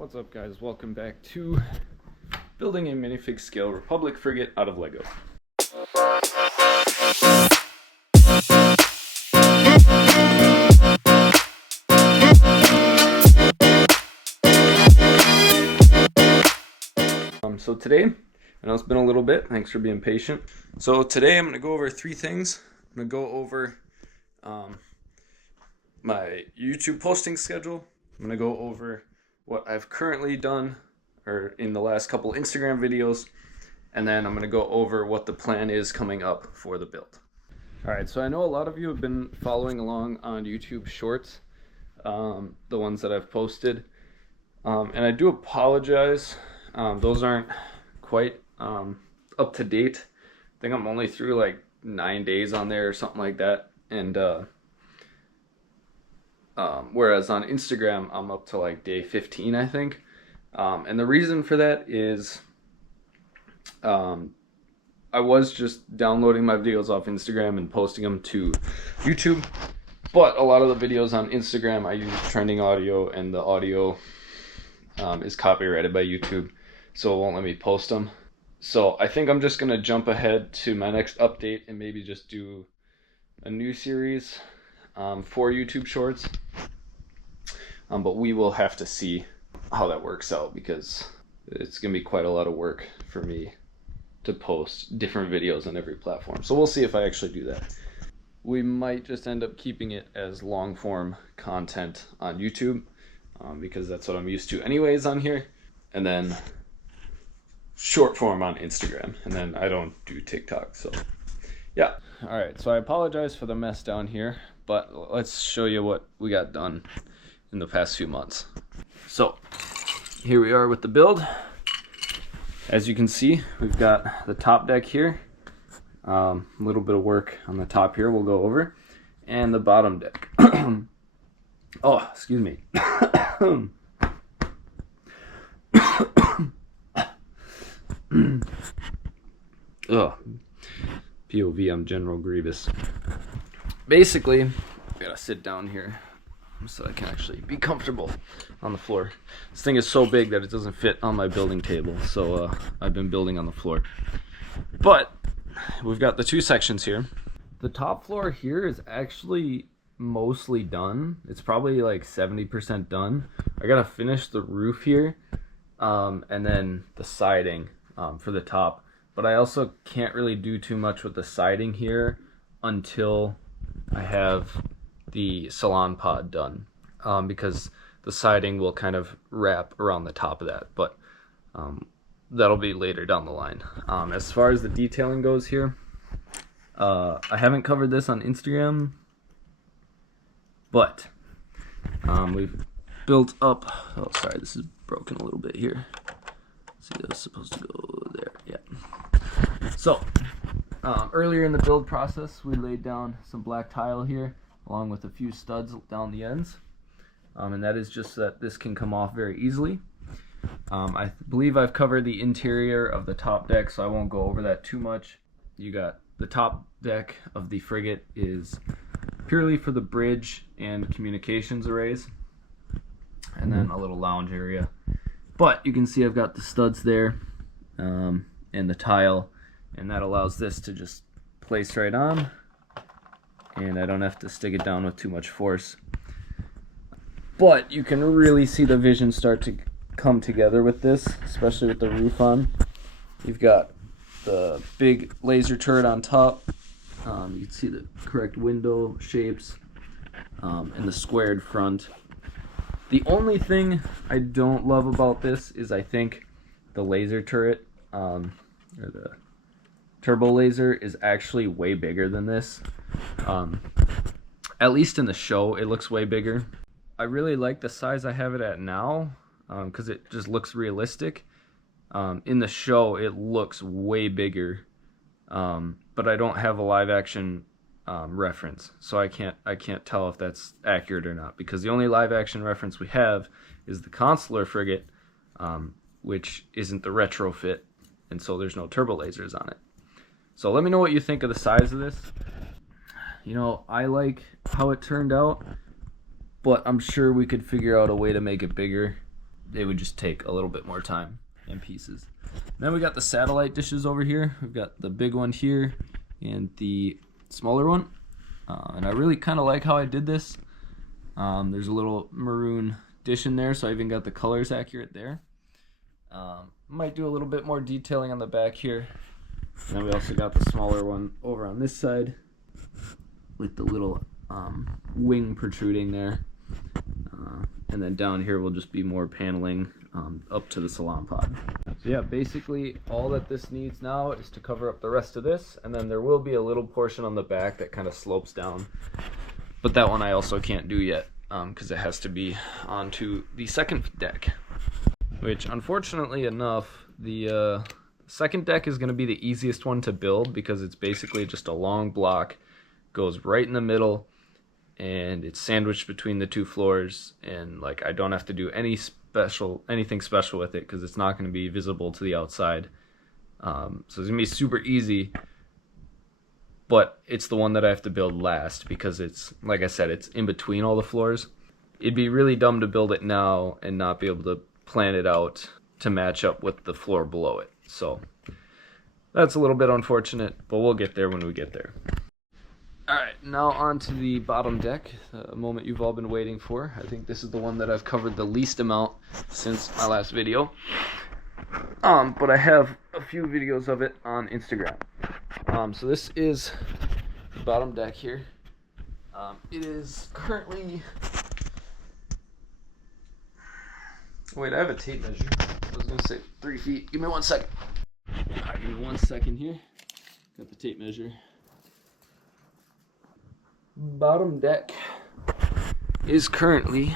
What's up, guys? Welcome back to building a minifig scale Republic frigate out of Lego. So today, I know it's been a little bit, thanks for being patient. So today I'm going to go over three things. I'm going to go over my YouTube posting schedule. I'm going to go over what I've currently done or in the last couple Instagram videos, and then I'm going to go over what the plan is coming up for the build. Alright, so I know a lot of you have been following along on YouTube Shorts, the ones that I've posted, and I do apologize. Those aren't quite up to date. I think I'm only through like 9 days on there or something like that, and whereas on Instagram I'm up to like day 15, I think. And the reason for that is I was just downloading my videos off Instagram and posting them to YouTube, but a lot of the videos on Instagram I use trending audio, and the audio is copyrighted by YouTube, so it won't let me post them. So I think I'm just going to jump ahead to my next update and maybe just do a new series for YouTube Shorts. But we will have to see how that works out, because it's going to be quite a lot of work for me to post different videos on every platform. So we'll see if I actually do that. We might just end up keeping it as long form content on YouTube, because that's what I'm used to anyways on here. And then short form on Instagram, and then I don't do TikTok, so yeah. All right, so I apologize for the mess down here, but let's show you what we got done in the past few months. So here we are with the build. As you can see, we've got the top deck here, a little bit of work on the top here we'll go over, and the bottom deck. Oh, excuse me. Ugh. POV, I'm General Grievous. Basically, I gotta sit down here so I can actually be comfortable on the floor. This thing is so big that it doesn't fit on my building table, so I've been building on the floor. But we've got the two sections here. The top floor here is actually mostly done. It's probably like 70% done. I gotta finish the roof here, and then the siding for the top. But I also can't really do too much with the siding here until I have the salon pod done, because the siding will kind of wrap around the top of that, but that'll be later down the line. As far as the detailing goes here, I haven't covered this on Instagram, but we've built up, oh sorry, this is broken a little bit here. See, that was supposed to go there, yeah. So earlier in the build process, we laid down some black tile here, along with a few studs down the ends, and that is just so that this can come off very easily. I believe I've covered the interior of the top deck, so I won't go over that too much. You got the top deck of the frigate is purely for the bridge and communications arrays, and then a little lounge area. But you can see I've got the studs there, and the tile, and that allows this to just place right on, and I don't have to stick it down with too much force. But you can really see the vision start to come together with this, especially with the roof on. You've got the big laser turret on top. You can see the correct window shapes, and the squared front. The only thing I don't love about this is I think the laser turret, or the turbo laser, is actually way bigger than this. At least in the show, it looks way bigger. I really like the size I have it at now, because it just looks realistic. In the show, it looks way bigger, but I don't have a live action reference, so I can't tell if that's accurate or not, because the only live action reference we have is the Consular frigate, which isn't the retrofit, and so there's no turbo lasers on it. So let me know what you think of the size of this. You know, I like how it turned out, but I'm sure we could figure out a way to make it bigger. they would just take a little bit more time and pieces. Then we got the satellite dishes over here. We've got the big one here and the smaller one. And I really kind of like how I did this. There's a little maroon dish in there, so I even got the colors accurate there. Might do a little bit more detailing on the back here. And then we also got the smaller one over on this side with the little wing protruding there. And then down here will just be more paneling up to the salon pod. So yeah, basically all that this needs now is to cover up the rest of this, and then there will be a little portion on the back that kind of slopes down. But that one I also can't do yet because it has to be onto the second deck. Which, unfortunately enough, the second deck is going to be the easiest one to build because it's basically just a long block, goes right in the middle, and it's sandwiched between the two floors, and like I don't have to do anything special with it because it's not going to be visible to the outside. So it's going to be super easy, but it's the one that I have to build last because it's, like I said, it's in between all the floors. It'd be really dumb to build it now and not be able to plan it out to match up with the floor below it. So that's a little bit unfortunate, but we'll get there when we get there. Alright, now on to the bottom deck, a moment you've all been waiting for. I think this is the one that I've covered the least amount since my last video. But I have a few videos of it on Instagram. So this is the bottom deck here. It is currently... Wait, I have a tape measure. I was going to say 3 feet. Give me 1 second. Alright, give me 1 second here. Got the tape measure. Bottom deck is currently,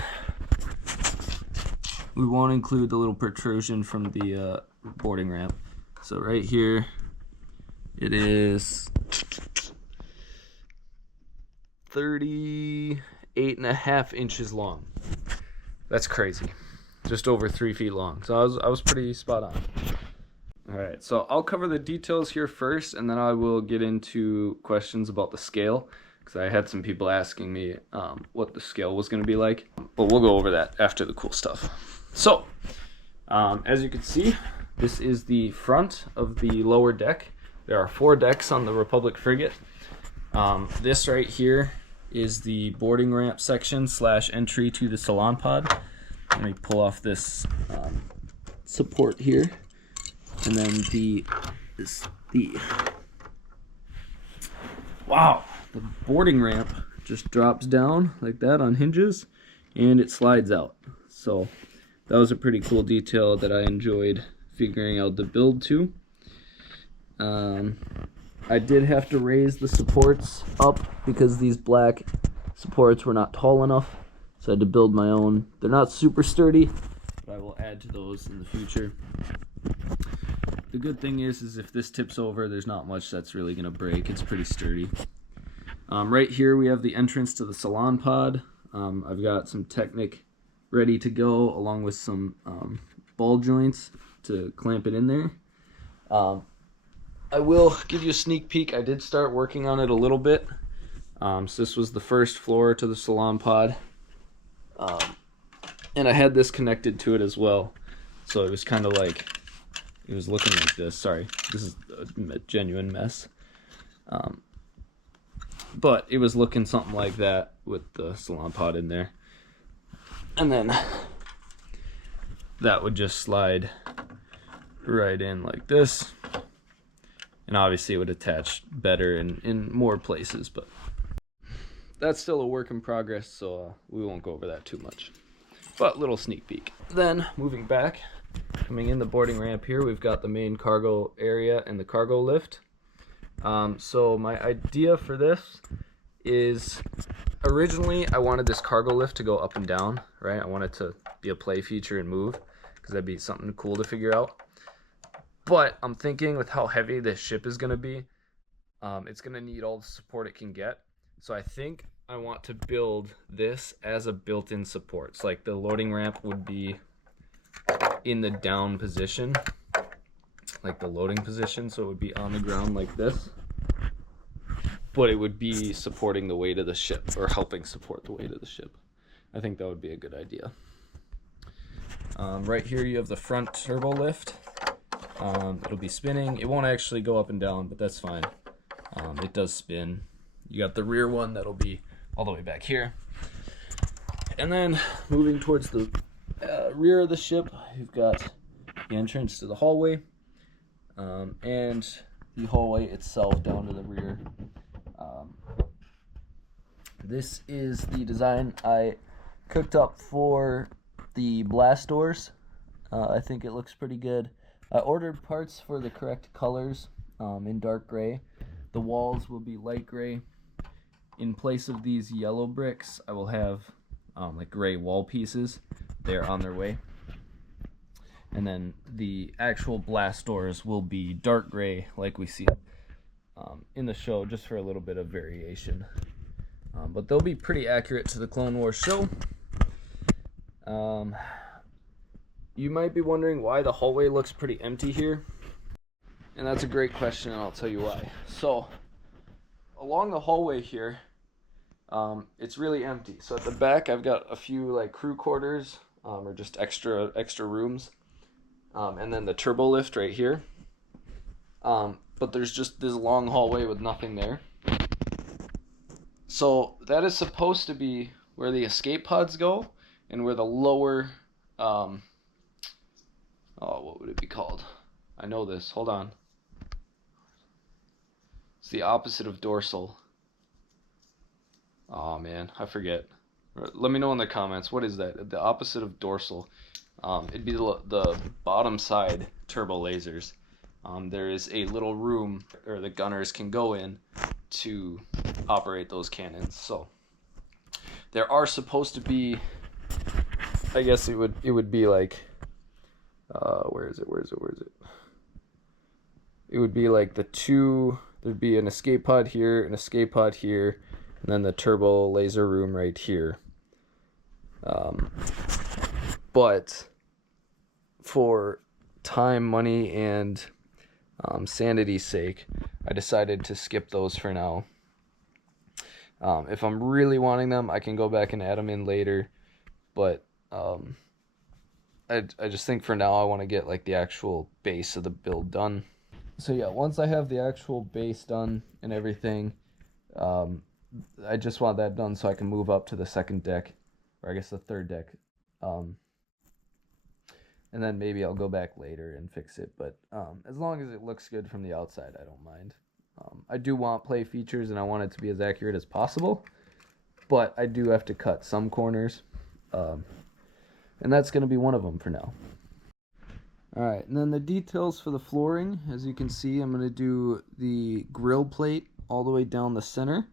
we won't include the little protrusion from the boarding ramp. So right here, it is 38.5 inches long. That's crazy. Just over 3 feet long. So I was pretty spot on. Alright, so I'll cover the details here first, and then I will get into questions about the scale, because I had some people asking me what the scale was going to be like. But we'll go over that after the cool stuff. So, as you can see, this is the front of the lower deck. There are 4 decks on the Republic Frigate. This right here is the boarding ramp section / entry to the salon pod. Let me pull off this support here. And then wow, the boarding ramp just drops down like that on hinges, and it slides out. So that was a pretty cool detail that I enjoyed figuring out the build to. I did have to raise the supports up because these black supports were not tall enough, so I had to build my own. They're not super sturdy, but I will add to those in the future. The good thing is if this tips over, there's not much that's really going to break. It's pretty sturdy. Right here we have the entrance to the salon pod. I've got some Technic ready to go, along with some ball joints to clamp it in there. I will give you a sneak peek. I did start working on it a little bit. So this was the first floor to the salon pod. And I had this connected to it as well. So it was kind of like, it was looking like this. Sorry, this is a genuine mess. But it was looking something like that with the salon pod in there. And then that would just slide right in like this. And obviously it would attach better in more places, but that's still a work in progress, so we won't go over that too much. But little sneak peek. Then moving back, coming in the boarding ramp here, we've got the main cargo area and the cargo lift. So my idea for this is, originally I wanted this cargo lift to go up and down, right? I want it to be a play feature and move, because that'd be something cool to figure out. But I'm thinking with how heavy this ship is going to be, it's going to need all the support it can get. So I think I want to build this as a built-in support. So like the loading ramp would be in the down position, like the loading position, so it would be on the ground like this, but it would be supporting the weight of the ship, or helping support the weight of the ship. I think that would be a good idea. Right here you have the front turbo lift. It'll be spinning. It won't actually go up and down, but that's fine. It does spin. You got the rear one that'll be all the way back here. And then moving towards the rear of the ship, you've got the entrance to the hallway, and the hallway itself down to the rear. This is the design I cooked up for the blast doors. I think it looks pretty good. I ordered parts for the correct colors in dark gray. The walls will be light gray. In place of these yellow bricks, I will have like gray wall pieces. They're on their way. And then the actual blast doors will be dark gray like we see in the show, just for a little bit of variation. But they'll be pretty accurate to the Clone Wars show. You might be wondering why the hallway looks pretty empty here. And that's a great question, and I'll tell you why. So, along the hallway here, it's really empty. So at the back, I've got a few like crew quarters, or just extra rooms, and then the turbo lift right here. But there's just this long hallway with nothing there. So that is supposed to be where the escape pods go, and where the lower, what would it be called? I know this. Hold on. It's the opposite of dorsal. Oh man, I forget. Let me know in the comments. What is that? The opposite of dorsal. It'd be the bottom side turbo lasers. There is a little room, or the gunners can go in to operate those cannons. So there are supposed to be, I guess it would be like, where is it? It would be like the two. There'd be an escape pod here, and then the turbo laser room right here. But for time, money, and sanity's sake, I decided to skip those for now. If I'm really wanting them, I can go back and add them in later. But I just think for now I want to get like the actual base of the build done. So yeah, once I have the actual base done and everything, I just want that done so I can move up to the second deck, or I guess the third deck. And then maybe I'll go back later and fix it. But as long as it looks good from the outside, I don't mind. I do want play features, and I want it to be as accurate as possible. But I do have to cut some corners. And that's going to be one of them for now. Alright, and then the details for the flooring. As you can see, I'm going to do the grill plate all the way down the center.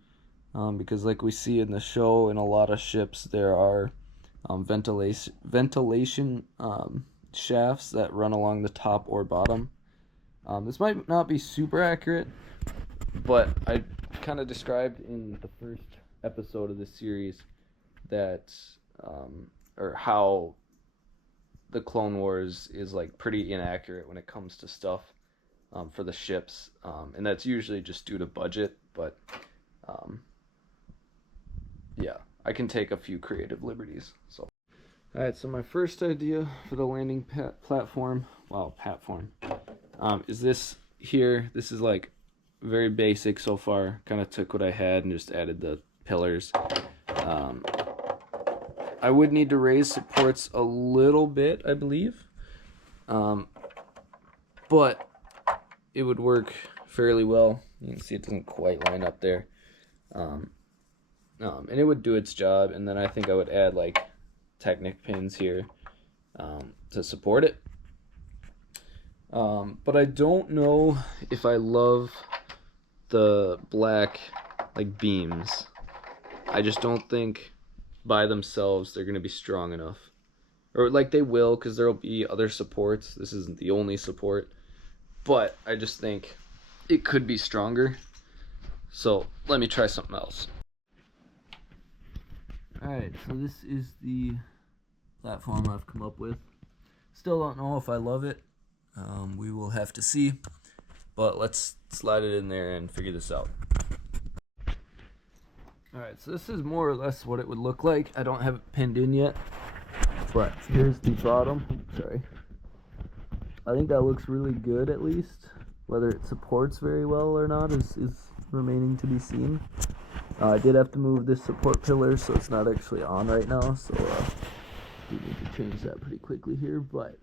Because like we see in the show, in a lot of ships, there are ventilation shafts that run along the top or bottom. This might not be super accurate, but I kind of described in the first episode of this series that, or how the Clone Wars is like pretty inaccurate when it comes to stuff for the ships, and that's usually just due to budget, but yeah, I can take a few creative liberties. So alright, so my first idea for the landing platform is this here. This is like very basic so far. Kind of took what I had and just added the pillars. I would need to raise supports a little bit, I believe, but it would work fairly well. You can see it doesn't quite line up there, and it would do its job. And then I think I would add like Technic pins here to support it. But I don't know if I love the black like beams. I just don't think by themselves they're going to be strong enough, or like they will, because there'll be other supports. This isn't the only support, but I just think it could be stronger. So let me try something else. Alright, so this is the platform I've come up with. Still don't know if I love it. We will have to see, but let's slide it in there and figure this out. Alright, so this is more or less what it would look like. I don't have it pinned in yet. But here's the bottom. Sorry. I think that looks really good, at least. Whether it supports very well or not is remaining to be seen. I did have to move this support pillar, so it's not actually on right now, so we need to change that pretty quickly here, but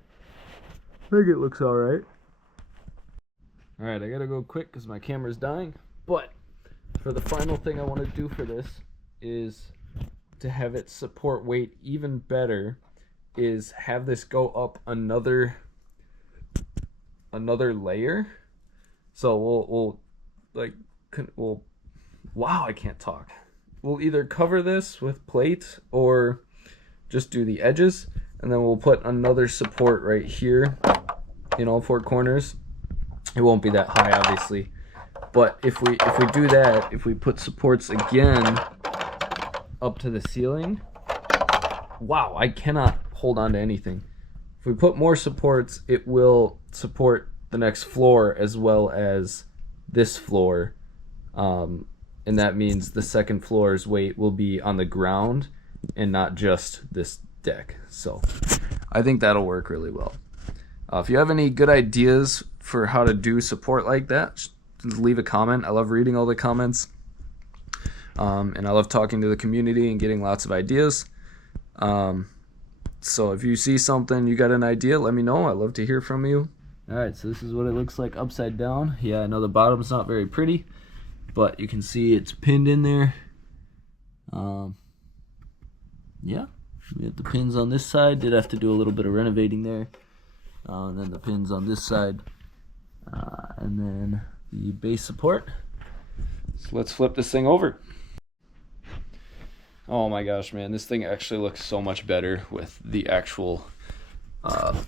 I think it looks alright. Alright, I gotta go quick because my camera's dying, but for the final thing I want to do for this is to have it support weight even better, is have this go up another layer. So wow, I can't talk. We'll either cover this with plate or just do the edges, and then we'll put another support right here in all four corners. It won't be that high, obviously, but if we do that, if we put supports again up to the ceiling, wow, I cannot hold on to anything. If we put more supports, it will support the next floor as well as this floor, and that means the second floor's weight will be on the ground and not just this deck. So I think that'll work really well. If you have any good ideas for how to do support like that, just leave a comment. I love reading all the comments, and I love talking to the community and getting lots of ideas. So if you see something, you got an idea, let me know. I love to hear from you. Alright, so this is what it looks like upside down. Yeah, I know the bottom's not very pretty, but you can see it's pinned in there. Yeah, we have the pins on this side. Did have to do a little bit of renovating there. And then the pins on this side. And then the base support. So let's flip this thing over. Oh my gosh, man, this thing actually looks so much better with the actual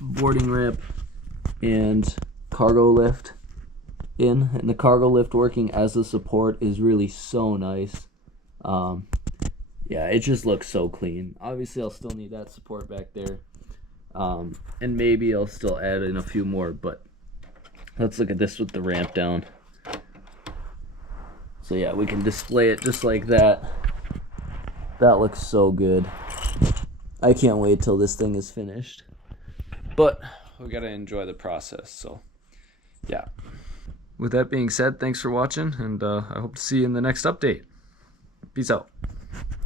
boarding ramp and cargo lift in, and the cargo lift working as a support is really so nice. Yeah, it just looks so clean. Obviously I'll still need that support back there, and maybe I'll still add in a few more, but let's look at this with the ramp down. So yeah, we can display it just like that. That looks so good. I can't wait till this thing is finished. But we gotta enjoy the process, so yeah. With that being said, thanks for watching, and I hope to see you in the next update. Peace out.